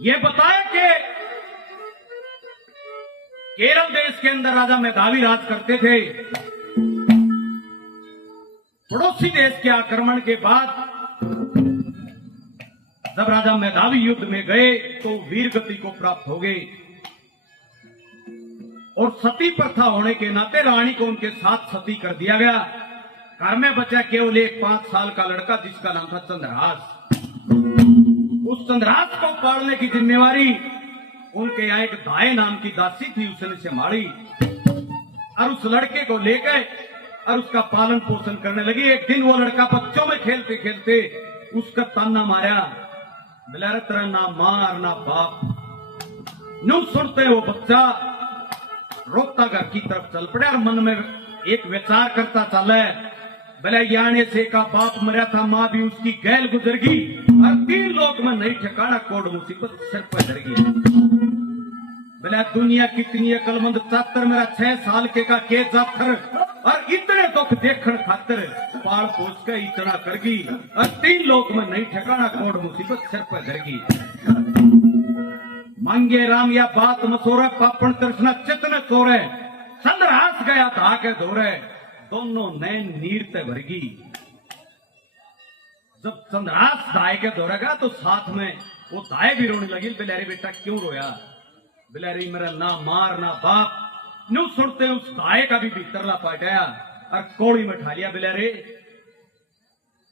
ये बताया कि केरल देश के अंदर राजा मेधावी राज करते थे। पड़ोसी देश के आक्रमण के बाद जब राजा मेधावी युद्ध में गए तो वीर गति को प्राप्त हो गए और सती प्रथा होने के नाते रानी को उनके साथ सती कर दिया गया। घर में बचा केवल एक 5 साल का लड़का जिसका नाम था चंद्रहास। उस चंद्रहास को पालने की जिम्मेवारी उनके यहाँ एक दाए नाम की दासी थी, उसने संभाली और उस लड़के को लेकर और उसका पालन पोषण करने लगी। एक दिन वो लड़का बच्चों में खेलते खेलते उसका ताना मारा, बोला तेरा ना मार ना बाप। न्यू सुनते वो बच्चा रोता घर की तरफ चल पड़े और मन में एक विचार करता चले, बोला याने से का बाप मरा था, माँ भी उसकी गैल गुजर गई और 3 लोग में नहीं ठिकाना, कोड मुसीबत सिर पर धर गई। बोला दुनिया कितनी अकलमंद चातर, मेरा 6 साल के का के जातर और इतने दुख देखण खातिर पाल पोस के इतना कर गई और 3 लोग में नहीं ठिकाना, कोड मुसीबत सिर पर धर गई। मांगे राम या बात मसोरे, पापण कृष्ण चितन चोरे, चंद्रहास गया था के धोरे, दोनों नैन नीर ते भरगी। जब चंद्रहास दाए के दौड़े गया तो साथ में वो दाए भी रोने लगी। बिलारी बेटा क्यों रोया? बिलारी मेरा ना मार ना बाप। न्यू सुनते उस दाए का भी भीतरला पाटाया और कोड़ी में ठा लिया। बिलारी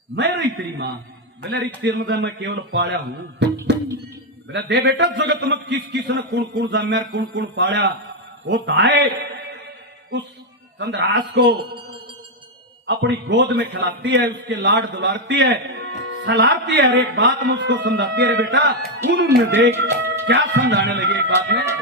मैं रही तेरी माँ, बिलारी तेरे मैं केवल पाड़ा हूं। बिला दे बेटा जगत में किस किस ने कौन कौन जाम्या कौन कौन पाड़ा। वो दाए उस चंद्रहास को अपनी गोद में खिलाती है, उसके लाड दुलारती है, सलारती है, एक बात में उसको समझाती है। बेटा उन्होंने देख क्या समझाने लगे एक बात में।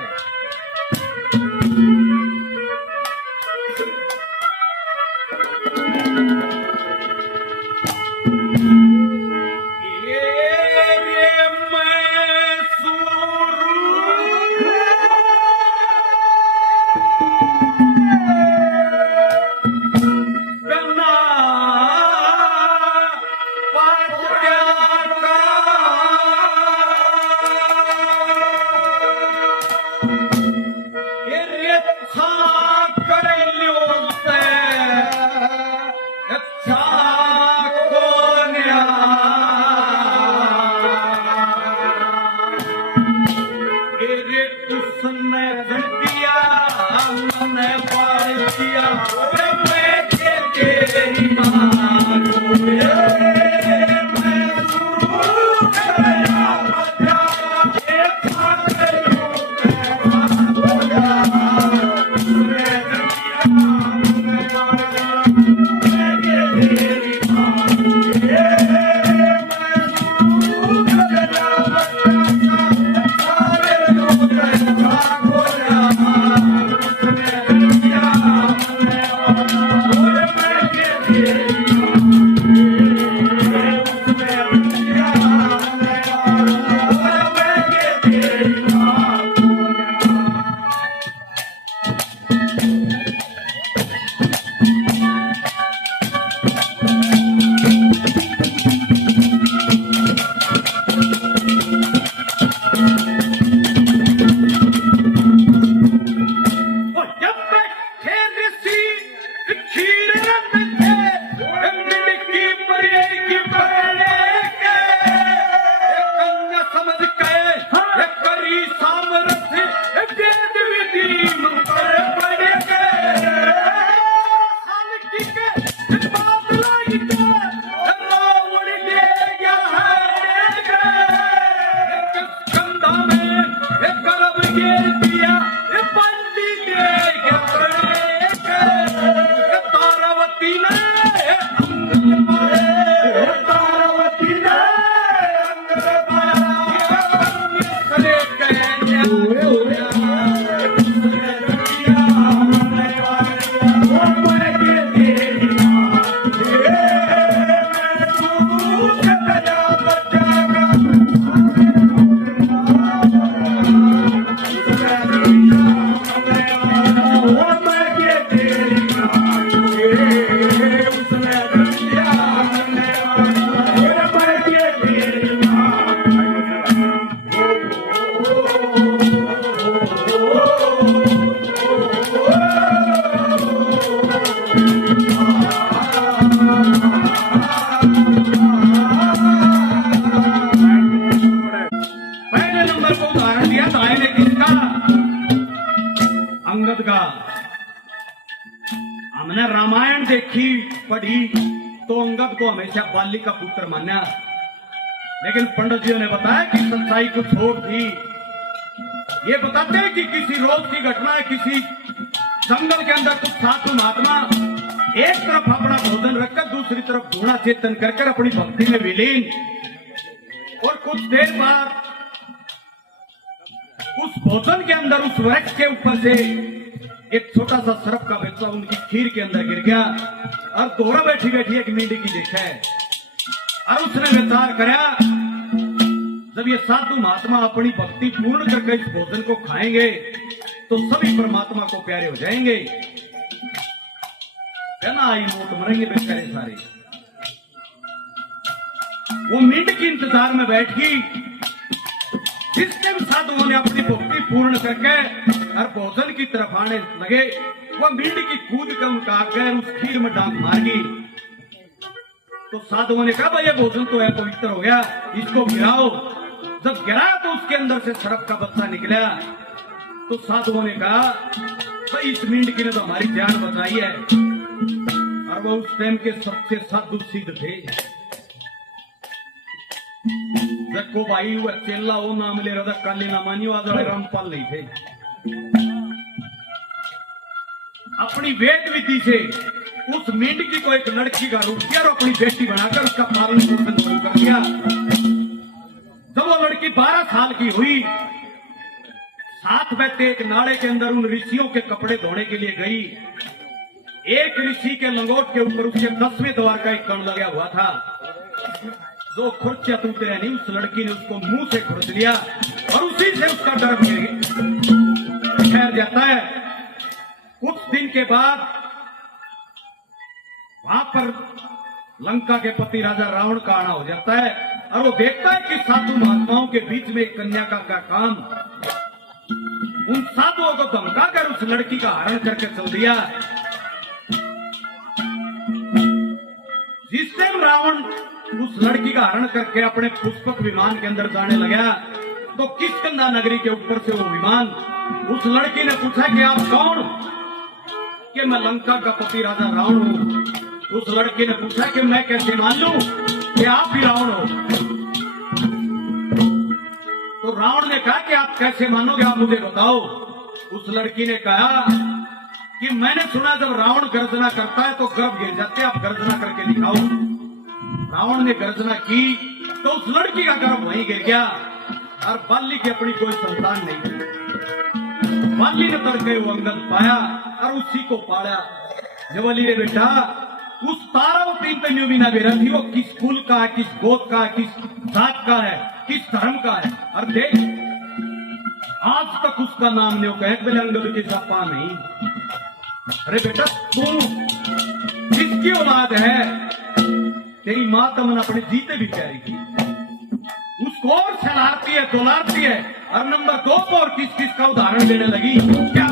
उदाहरण दिया दाए ने किसका? अंगद का। हमने रामायण देखी पढ़ी तो अंगद को हमेशा बाली का पुत्र माना, लेकिन पंडित जी ने बताया कि सच्चाई कुछ और थी। ये बताते हैं कि किसी रोज की घटना है, किसी जंगल के अंदर कुछ साधु महात्मा एक तरफ अपना भोजन रखकर दूसरी तरफ गुणा चेतन कर अपनी भक्ति में विलीन, और कुछ देर बाद उस भोजन के अंदर उस वृक्ष के ऊपर से एक छोटा सा सर्प का बच्चा उनकी खीर के अंदर गिर गया, और दोहरा बैठी बैठी एक मींडी की देखा है, और उसने विचार करा जब ये साधु महात्मा अपनी भक्ति पूर्ण करके इस भोजन को खाएंगे तो सभी परमात्मा को प्यारे हो जाएंगे, कहना आई मोट मरेंगे बेचारे सारे। वो मींड की इंतजार में बैठ गई। जिस टाइम साधुओं ने अपनी भक्ति पूर्ण करके और भोजन की तरफ आने लगे, वह मींड की कूद कर उनका आगे उस खीर में डांग मार गई। तो साधुओं ने कहा भाई ये भोजन तो है पवित्र हो गया, इसको गिराओ। जब गिराया तो उसके अंदर से सर्प का बच्चा निकला। तो साधुओं ने कहा भाई इस मींड की ने तो हमारी जान बचाई है, और वो उस टाइम के सबसे साधु सिद्ध थे। देखो भाई वो चेला वो नाम ले रहा था, काली ना मानियो आज वाले रामपाल नहीं थे। अपनी वेद विधि से उस मेंढकी को एक लड़की का रूप दिया और अपनी बेटी बनाकर उसका पालन पोषण शुरू कर दिया। जब वो लड़की 12 साल की हुई, साथ बैठे एक नाले के अंदर उन ऋषियों के कपड़े धोने के लिए गई। एक ऋषि के लंगोट के ऊपर उसके 10वें द्वार का एक कण लगा हुआ था। जो खुर्चिया टूटे नहीं, उस लड़की ने उसको मुंह से खुर्च लिया और उसी से उसका डर ठहर जाता है। कुछ दिन के बाद वहां पर लंका के पति राजा रावण का आना हो जाता है, और वो देखता है कि साधु महात्माओं के बीच में एक कन्या का काम उन साधुओं को धमकाकर उस लड़की का हरण करके चल दिया। जिस टाइम रावण उस लड़की का हरण करके अपने पुष्पक विमान के अंदर जाने लगा, तो किष्किंधा नगरी के ऊपर से वो विमान, उस लड़की ने पूछा कि आप कौन? कि मैं लंका का पति राजा रावण हूं। उस लड़की ने पूछा कि मैं कैसे मान लूं कि आप ही रावण हो? तो रावण ने कहा कि आप कैसे मानोगे, आप मुझे बताओ। उस लड़की ने कहा कि मैंने सुना जब रावण गर्जना करता है तो गर्भ गिर जाते, आप गर्जना करके दिखाओ। रावण ने गर्जना की तो उस लड़की का गर्भ वहीं गिर गया, और बाली की अपनी कोई संतान नहीं थी। बाली ने तड़के वो अंगद पाया और उसी को पाला। जबली रे बेटा, उस तारावती पे न्यू बिना बेरा थी, वो किस कुल का है, किस गोद का है, किस जात का है, किस धर्म का है। और देख आज तक उसका नाम नहीं कहे पहले अंगद की सपा नहीं। अरे बेटा तू किसकी औलाद है? तेरी माँ तो मैंने अपने जीते भी प्यारी की, उसको और सलाहती है, दुलारती है, और नंबर 2 पर किस किस का उदाहरण देने लगी। क्या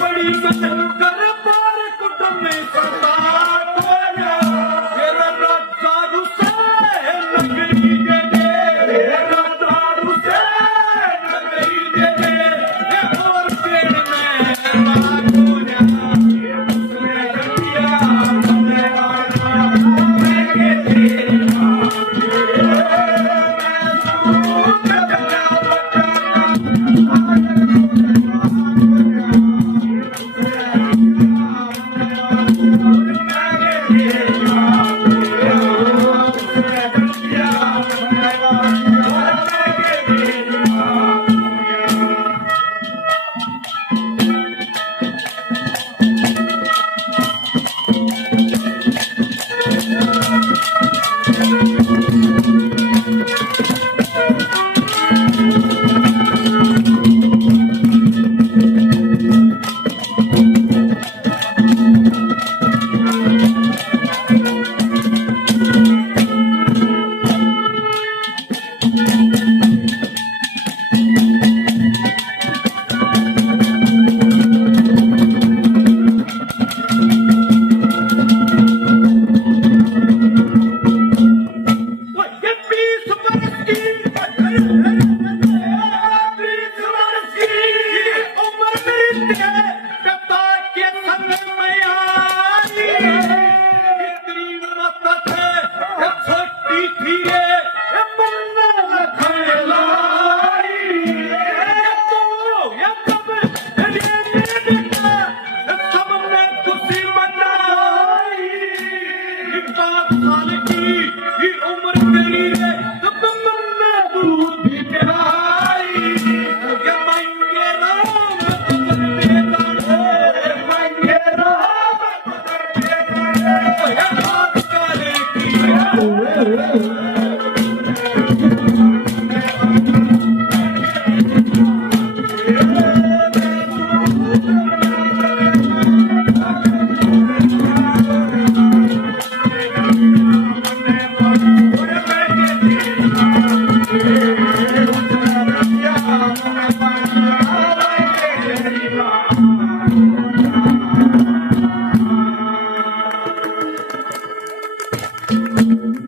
बड़ी कर पार कुटुंब में सदा कोया तेरा राजा रुसे नगरी दे दे तेरा राजा रुसे नगरी दे दे ये और पेड़ में कोया उसने दिया हमने आना मैं के तेरे